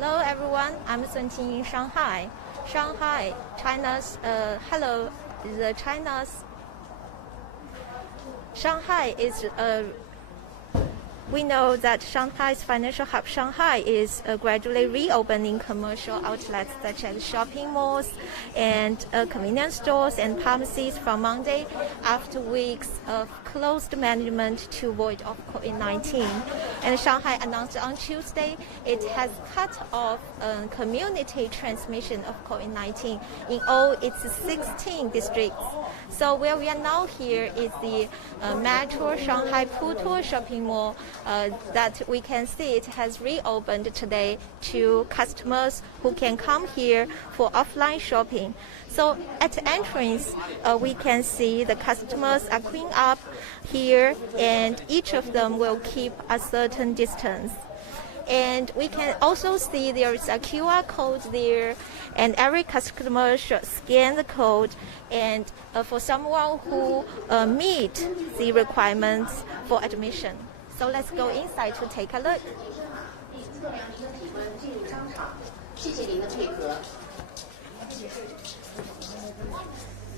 Hello everyone, I'm Sun Qing in Shanghai. Shanghai, Shanghai is we know that Shanghai's financial hub Shanghai is gradually reopening commercial outlets such as shopping malls and convenience stores and pharmacies from Monday after weeks of closed management to avoid of COVID-19. And Shanghai announced on Tuesday it has cut off community transmission of COVID-19 in all its 16 districts. So where we are now here is the Metro Shanghai Putuo shopping mall that we can see it has reopened today to customers who can come here for offline shopping. So at the entrance, we can see the customers are queuing up here, and each of them will keep a certain distance. And we can also see there is a QR code there, and every customer should scan the code. And for someone who meet the requirements for admission. So let's go inside to take a look.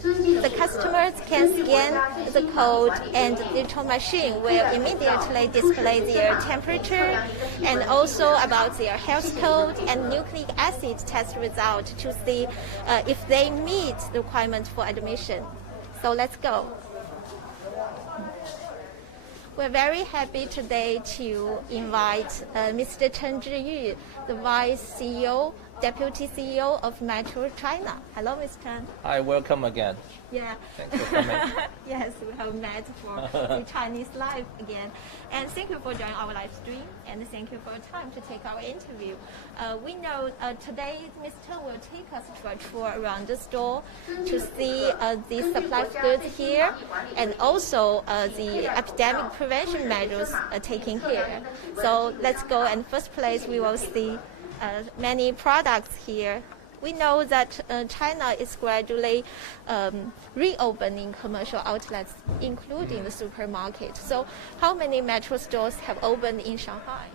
The customers can scan the code, and the digital machine will immediately display their temperature and also about their health code and nucleic acid test result to see if they meet the requirements for admission. So let's go. We're very happy today to invite Mr. Chen Zhiyu, the Vice CEO, Deputy CEO of Metro China. Hello, Mr. Chen. Hi, welcome again. Yeah. Thanks for coming. Yes, we have met for the Chinese Live again. And thank you for joining our live stream, and thank you for your time to take our interview. We know today Mr. Chen will take us to a tour around the store to see the supply of goods here, and also the epidemic prevention measures taken here. So let's go, and first place we will see many products here. We know that China is gradually reopening commercial outlets, including the supermarket. So how many Metro stores have opened in Shanghai?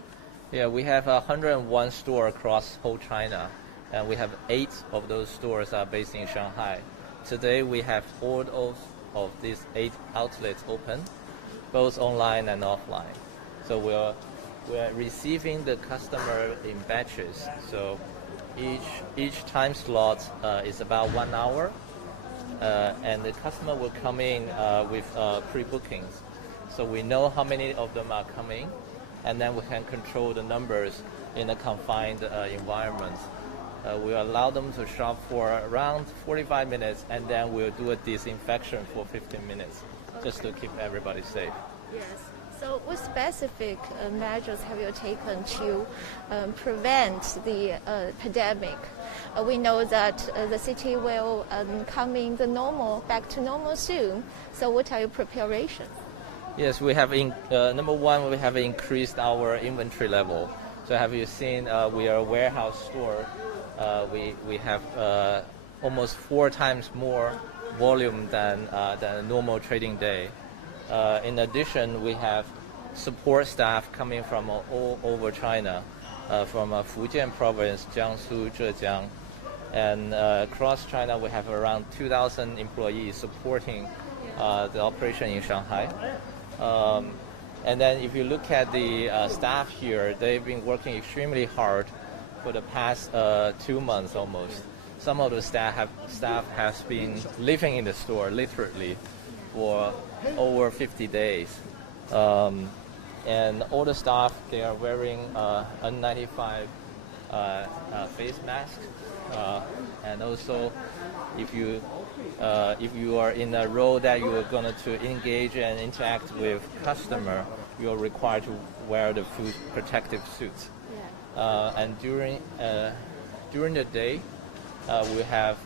Yeah, we have 101 stores across whole China, and we have 8 of those stores are based in Shanghai. Today we have all of these 8 outlets open, both online and offline. So we're receiving the customer in batches. So each time slot is about 1 hour, and the customer will come in with pre-bookings. So we know how many of them are coming, and then we can control the numbers in a confined environment. We allow them to shop for around 45 minutes, and then we'll do a disinfection for 15 minutes, just to keep everybody safe. Yes. So what specific measures have you taken to prevent the pandemic? We know that the city will come in back to normal soon. So what are your preparations? Yes, we have, number one, we have increased our inventory level. So have you seen, we are a warehouse store. We have almost 4 times more volume than a normal trading day. In addition, we have support staff coming from all over China, from Fujian province, Jiangsu, Zhejiang, and across China we have around 2,000 employees supporting the operation in Shanghai. And then if you look at the staff here, they've been working extremely hard for the past 2 months almost. Some of the staff has been living in the store literally for over 50 days. And all the staff, they are wearing N95 face masks. And also, if you are in a role that you are going to engage and interact with customer, you are required to wear the full protective suits. And during the day, we have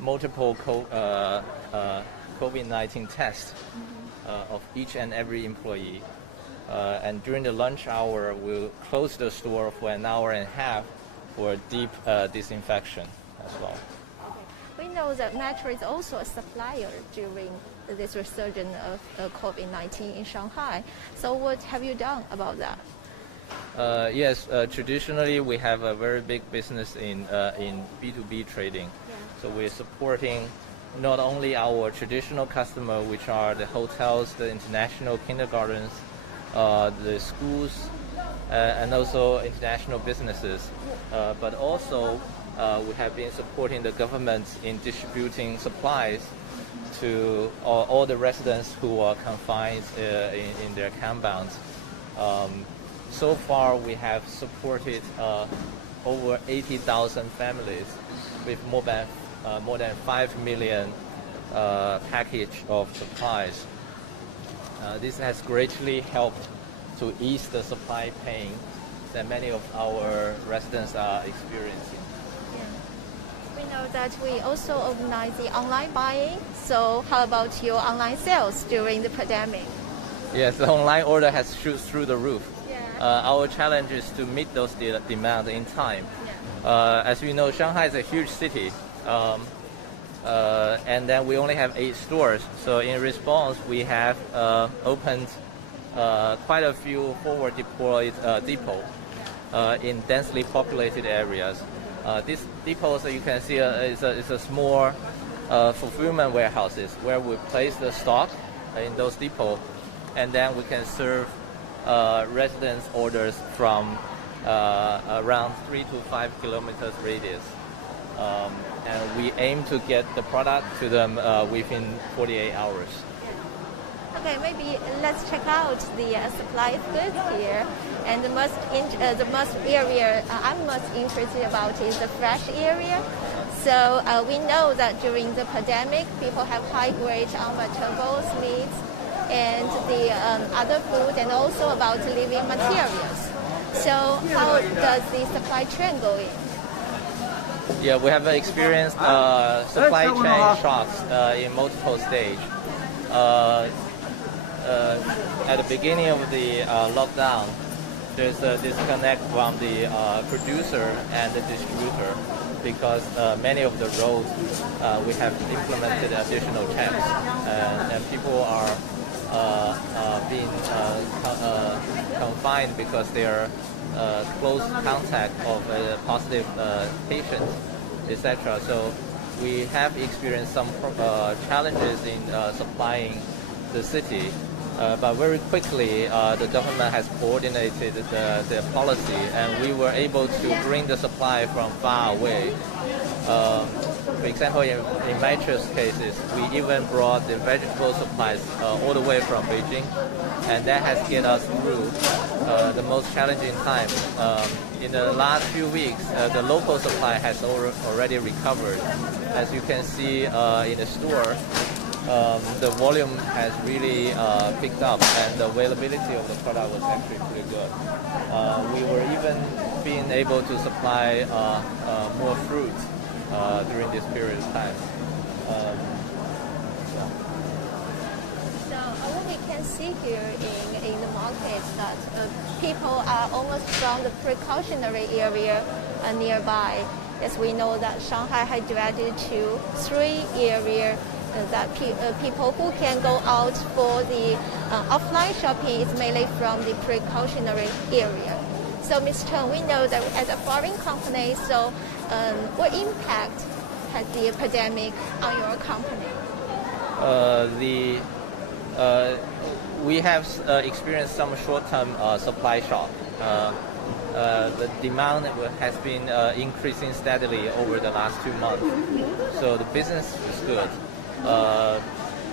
multiple COVID-19 tests of each and every employee. And during the lunch hour, we'll close the store for 1.5 hours for deep disinfection as well. We know that Metro is also a supplier during this resurgence of COVID-19 in Shanghai. So what have you done about that? Yes, traditionally we have a very big business in B2B trading. Yeah. So we're supporting not only our traditional customer, which are the hotels, the international kindergartens, the schools, and also international businesses, but also we have been supporting the government in distributing supplies to all the residents who are confined in their compounds. So far, we have supported over 80,000 families with more than 5 million package of supplies. This has greatly helped to ease the supply pain that many of our residents are experiencing. We know that we also organize the online buying. So how about your online sales during the pandemic? Yes, the online order has shot through the roof. Yeah. Our challenge is to meet those demand in time. Yeah. As you know, Shanghai is a huge city, and then we only have 8 stores. So in response, we have opened quite a few forward deployed depots in densely populated areas. These depots, you can see, is a small fulfillment warehouses where we place the stock in those depots, and then we can serve residents' orders from around 3 to 5 kilometers radius. And we aim to get the product to them within 48 hours. Okay, maybe let's check out the supply of goods here. And the most area I'm most interested about is the fresh area. So we know that during the pandemic, people have high grade on vegetables, meats, and the other food, and also about living materials. So how does the supply chain go in? Yeah, we have experienced supply chain shocks in multiple stages. At the beginning of the lockdown, there's a disconnect from the producer and the distributor because many of the roads we have implemented additional checks, and people are being confined because they are close contact of a positive patient, etc. So we have experienced some challenges in supplying the city. But very quickly, the government has coordinated the policy, and we were able to bring the supply from far away. For example, in mattress cases, we even brought the vegetable supplies all the way from Beijing, and that has get us through the most challenging time. In the last few weeks, the local supply has already recovered. As you can see in the store, the volume has really picked up, and the availability of the product was actually pretty good. We were even being able to supply more fruit during this period of time. So what we can see here in the market that people are almost from the precautionary area nearby. As we know that Shanghai has divided to 3 areas that people who can go out for the offline shopping is mainly from the precautionary area. So, Ms. Chen, we know that as a foreign company, so what impact has the pandemic on your company? We have experienced some short-term supply shock. The demand has been increasing steadily over the last 2 months. So the business is good.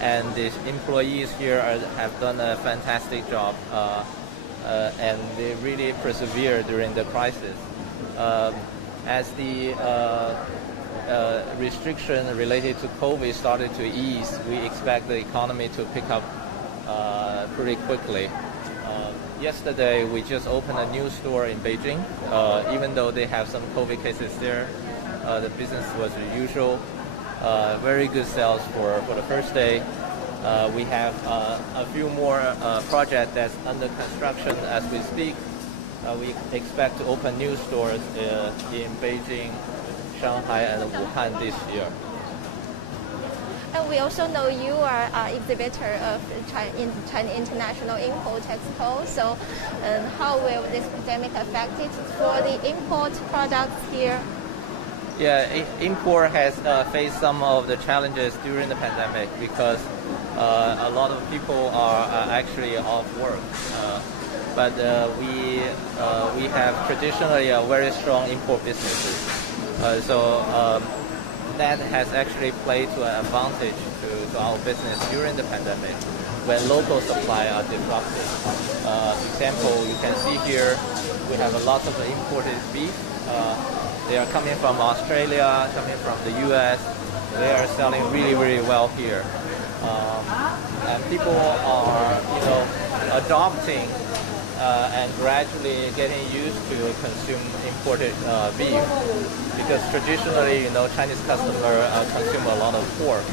And the employees here have done a fantastic job, and they really persevere during the crisis. As the restriction related to COVID started to ease, we expect the economy to pick up pretty quickly. Yesterday, we just opened a new store in Beijing. Even though they have some COVID cases there, the business was as usual. Very good sales for the first day. We have a few more projects that's under construction as we speak. We expect to open new stores in Beijing, Shanghai, and Wuhan this year. And we also know you are exhibitor of China International Import Expo. So how will this pandemic affect it for the import products here? Yeah, import has faced some of the challenges during the pandemic because a lot of people are actually off work. But we have traditionally a very strong import businesses. So that has actually played to an advantage to our business during the pandemic when local supply are disrupted. Example, you can see here we have a lot of imported beef. They are coming from Australia, coming from the US. They are selling really, really well here. And people are, adopting and gradually getting used to consume imported beef because traditionally, Chinese customers consume a lot of pork.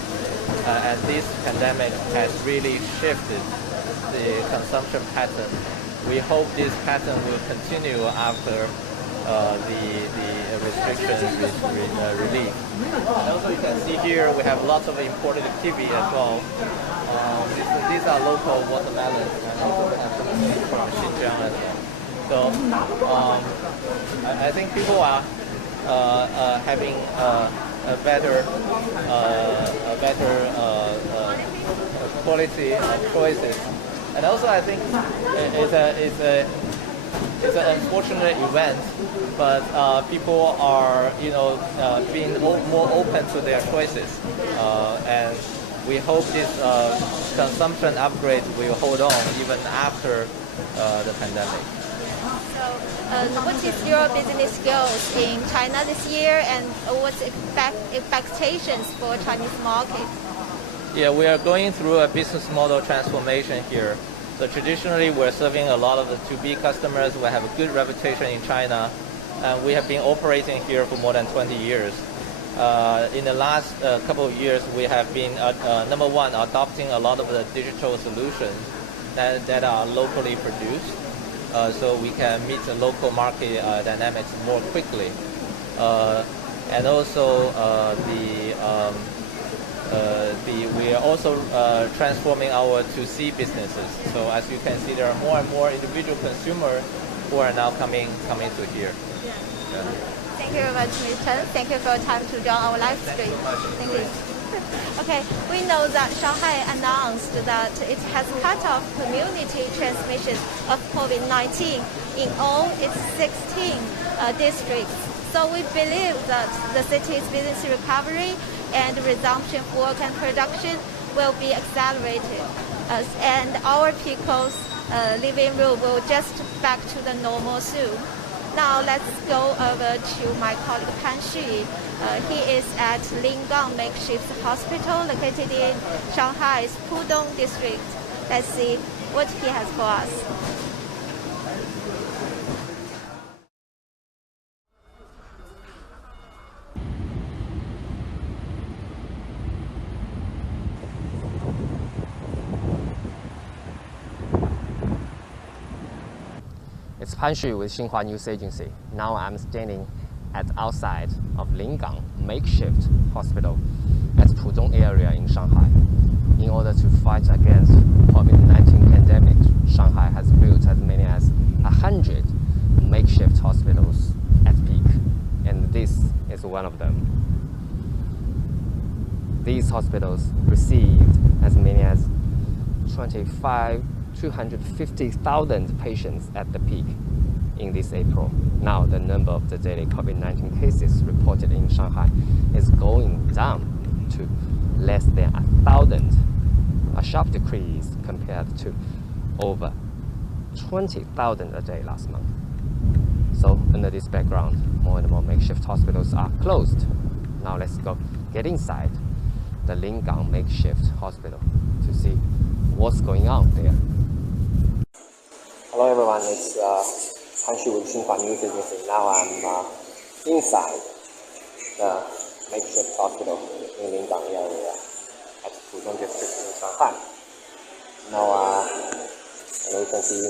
And this pandemic has really shifted the consumption pattern. We hope this pattern will continue after the restrictions relief. And also you can see here we have lots of imported kiwi as well. These are local watermelons, and also we have some from Xinhua as well. So I think people are having a better quality of choices, and also I think it's an unfortunate event, but people are, being more open to their choices, and we hope this consumption upgrade will hold on even after the pandemic. So, what is your business goals in China this year, and what's expectations for Chinese market? Yeah, we are going through a business model transformation here. So traditionally, we're serving a lot of the 2B customers. We have a good reputation in China, and we have been operating here for more than 20 years. In the last couple of years, we have been, number one, adopting a lot of the digital solutions that are locally produced, so we can meet the local market dynamics more quickly. And also, we are also transforming our 2C businesses. So as you can see, there are more and more individual consumers who are now coming to here. Yeah. Thank you very much, Mr. Chen. Thank you for your time to join our live stream. Thank you. Okay, we know that Shanghai announced that it has cut off community transmission of COVID-19 in all its 16 districts. So we believe that the city's business recovery and resumption of work and production will be accelerated, and our people's living room will just back to the normal soon. Now let's go over to my colleague Pan Xu. He is at Lingang Makeshift Hospital located in Shanghai's Pudong district. Let's see what he has for us. It's Pan Xu with Xinhua News Agency. Now I'm standing at outside of Lingang Makeshift Hospital at Pudong area in Shanghai. In order to fight against COVID-19 pandemic, Shanghai has built as many as 100 makeshift hospitals at peak, and this is one of them. These hospitals received as many as 250,000 patients at the peak in this April. Now the number of the daily COVID-19 cases reported in Shanghai is going down to less than 1,000, a sharp decrease compared to over 20,000 a day last month. So under this background, more and more makeshift hospitals are closed. Now let's go get inside the Lingang Makeshift Hospital to see what's going on there. Hello everyone, it's Pan Xu with Xinhua News Agency. Now I'm inside the makeshift hospital in Lingang area at Pudong district in Shanghai. Now you can see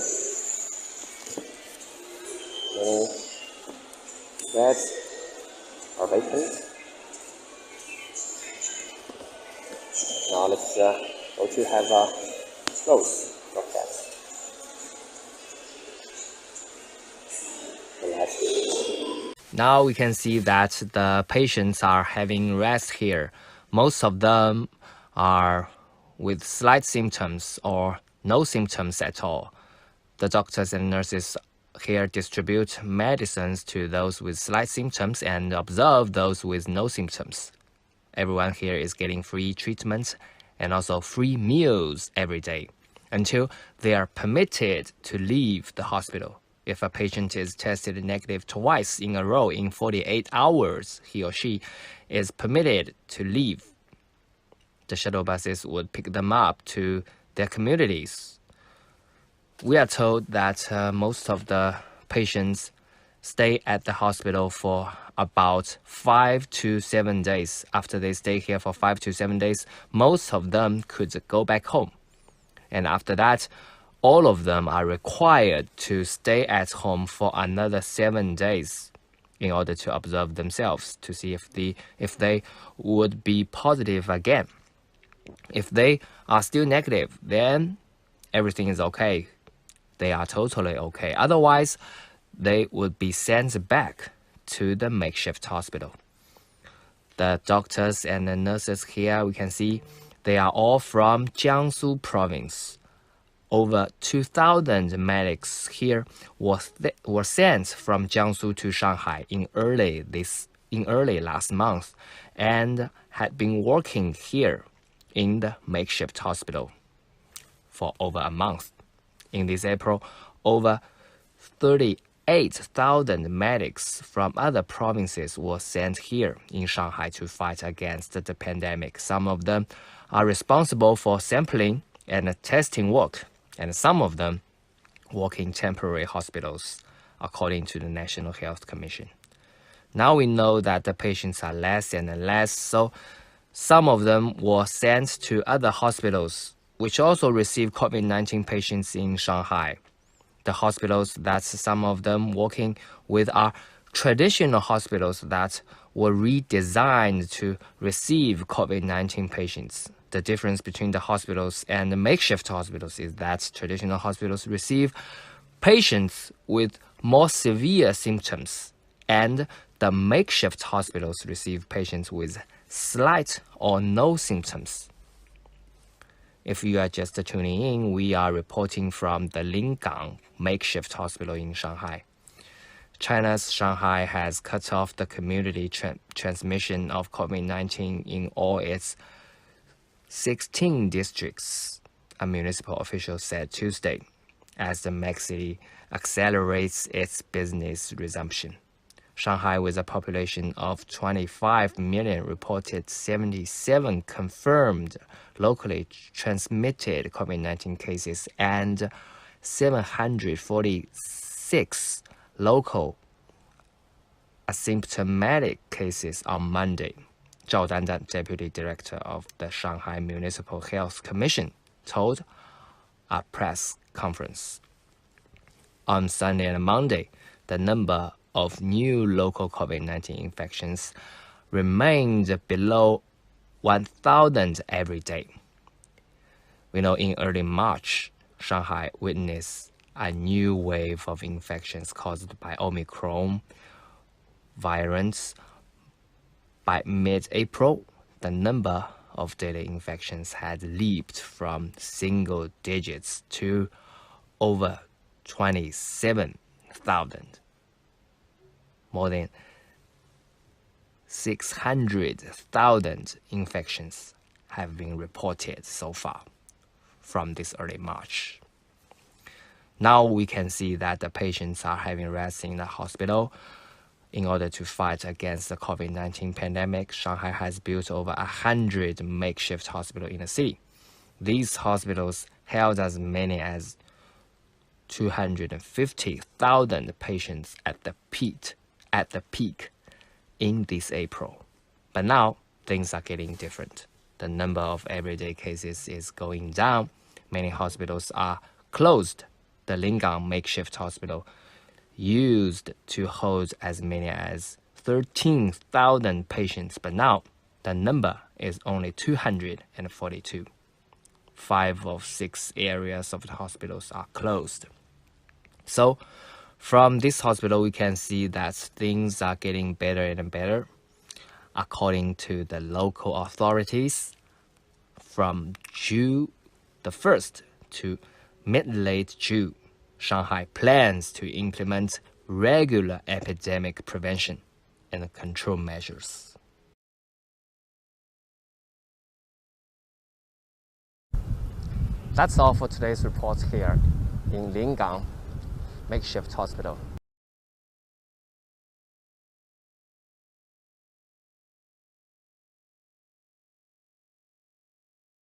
many beds are vacant. Now let's go to have a close look at. Now we can see that the patients are having rest here. Most of them are with slight symptoms or no symptoms at all. The doctors and nurses here distribute medicines to those with slight symptoms and observe those with no symptoms. Everyone here is getting free treatment and also free meals every day until they are permitted to leave the hospital. If a patient is tested negative twice in a row in 48 hours, he or she is permitted to leave. The shuttle buses would pick them up to their communities. We are told that most of the patients stay at the hospital for about 5 to 7 days. After they stay here for 5 to 7 days, most of them could go back home. And after that, all of them are required to stay at home for another 7 days in order to observe themselves to see if they would be positive again. If they are still negative, then everything is okay. They are totally okay. Otherwise, they would be sent back to the makeshift hospital. The doctors and the nurses here, we can see they are all from Jiangsu province. Over 2,000 medics here were sent from Jiangsu to Shanghai in early last month and had been working here in the makeshift hospital for over a month. In this April, over 38,000 medics from other provinces were sent here in Shanghai to fight against the pandemic. Some of them are responsible for sampling and testing work, and some of them work in temporary hospitals, according to the National Health Commission. Now we know that the patients are less and less, so some of them were sent to other hospitals, which also receive COVID-19 patients in Shanghai. The hospitals that some of them working with are traditional hospitals that were redesigned to receive COVID-19 patients. The difference between the hospitals and the makeshift hospitals is that traditional hospitals receive patients with more severe symptoms, and the makeshift hospitals receive patients with slight or no symptoms. If you are just tuning in, we are reporting from the Lingang makeshift hospital in Shanghai. China's Shanghai has cut off the community transmission of COVID-19 in all its 16 districts, a municipal official said Tuesday, as the megacity accelerates its business resumption. Shanghai, with a population of 25 million, reported 77 confirmed locally transmitted COVID-19 cases and 746 local asymptomatic cases on Monday. Zhao Dandan, deputy director of the Shanghai Municipal Health Commission, told a press conference. On Sunday and Monday, the number of new local COVID-19 infections remained below 1,000 every day. We know in early March, Shanghai witnessed a new wave of infections caused by Omicron variants. By mid-April, the number of daily infections had leaped from single digits to over 27,000. More than 600,000 infections have been reported so far from this early March. Now we can see that the patients are having rest in the hospital. In order to fight against the COVID-19 pandemic, Shanghai has built over 100 makeshift hospitals in the city. These hospitals held as many as 250,000 patients at the peak in this April. But now things are getting different. The number of everyday cases is going down. Many hospitals are closed. The Lingang makeshift hospital used to hold as many as 13,000 patients, but now the number is only 242. 5 of 6 areas of the hospitals are closed. So from this hospital, we can see that things are getting better and better. According to the local authorities, from June the 1st to mid-late June, Shanghai plans to implement regular epidemic prevention and control measures. That's all for today's report here in Lingang Makeshift Hospital.